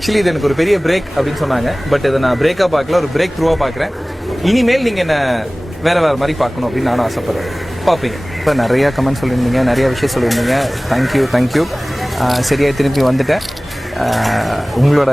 Actually இது எனக்கு ஒரு பெரிய பிரேக் அப்படின்னு சொன்னாங்க. பட் இதை நான் பிரேக்காக பார்க்கல ஒரு பிரேக் த்ரூவாக பார்க்குறேன். இனிமேல் நீங்கள் என்ன வேற வேற மாதிரி பார்க்கணும் அப்படின்னு நானும் ஆசைப்படுறேன். பார்ப்பீங்க. இப்போ நிறையா கமெண்ட் சொல்லியிருந்தீங்க நிறையா விஷயம் சொல்லியிருந்தீங்க. தேங்க்யூ தேங்க்யூ சரியாக திருப்பி வந்துட்டேன். உங்களோட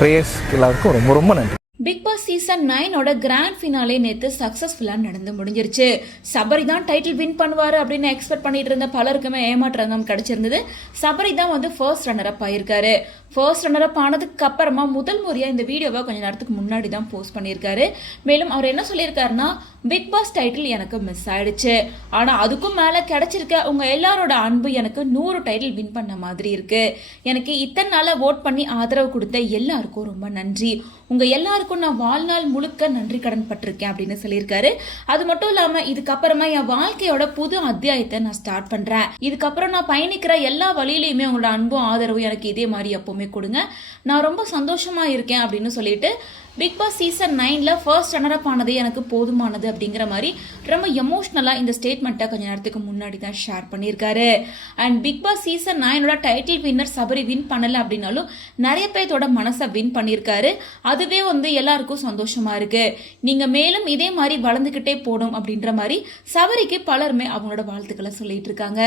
ப்ரேயர்ஸ் எல்லாருக்கும் ரொம்ப ரொம்ப நன்றி. பிக் பாஸ் சீசன் நைனோட கிராண்ட் ஃபினாலே நேற்று சக்ஸஸ்ஃபுல்லாக நடந்து முடிஞ்சிருச்சு. சபரி தான் டைட்டில் வின் பண்ணுவார் அப்படின்னு எக்ஸ்பெக்ட் பண்ணிட்டு இருந்த பலருக்குமே ஏமாற்றம் கிடைச்சிருந்தது. சபரி தான் வந்து ஃபர்ஸ்ட் ரன்னரப் ஆயிருக்காரு. ஃபர்ஸ்ட் ரன்னர் ஆனதுக்கு அப்புறமா முதல் முறையாக இந்த வீடியோவை கொஞ்ச நேரத்துக்கு முன்னாடி தான் போஸ்ட் பண்ணியிருக்காரு. மேலும் அவர் என்ன சொல்லியிருக்காருன்னா பிக் பாஸ் டைட்டில் எனக்கு மிஸ் ஆயிடுச்சு. ஆனால் அதுக்கும் மேலே கிடைச்சிருக்க உங்கள் எல்லாரோட அன்பு எனக்கு நூறு டைட்டில் வின் பண்ண மாதிரி இருக்குது எனக்கு இத்தனை நாளாக ஓட் பண்ணி ஆதரவு கொடுத்த எல்லாருக்கும் ரொம்ப நன்றி. உங்கள் எல்லாருக்கும் நான் வாழ்நாள் முழுக்க நன்றி கடன் பட்டிருக்கேன் அப்படின்னு சொல்லியிருக்காரு. அது மட்டும் இல்லாம இதுக்கப்புறமா என் வாழ்க்கையோட புது அத்தியாயத்தை நான் ஸ்டார்ட் பண்றேன். இதுக்கப்புறம் நான் பயணிக்கிற எல்லா வழியிலையுமே உங்களோட அன்பும் ஆதரவும் எனக்கு இதே மாதிரி எப்பவுமே கொடுங்க. நான் ரொம்ப சந்தோஷமா இருக்கேன் அப்படின்னு சொல்லிட்டு பிக் பாஸ் சீசன் நைனில் ஃபர்ஸ்ட் ரன்னர் ஆனது ஆனதே எனக்கு போதுமானது அப்படிங்கிற மாதிரி ரொம்ப எமோஷ்னலாக இந்த ஸ்டேட்மெண்ட்டை கொஞ்ச நேரத்துக்கு முன்னாடி தான் ஷேர் பண்ணியிருக்காரு. அண்ட் பிக் பாஸ் சீசன் நைனோட டைட்டில் வின்னர் சபரி வின் பண்ணலை அப்படின்னாலும் நிறைய பேர்த்தோட மனசை வின் பண்ணியிருக்காரு. அதுவே வந்து எல்லாருக்கும் சந்தோஷமா இருக்கு. நீங்க மேலும் இதே மாதிரி வளர்ந்துக்கிட்டே போடும் அப்படின்ற மாதிரி சபரிக்கு பலருமே அவங்களோட வாழ்த்துக்களை சொல்லிட்டு இருக்காங்க.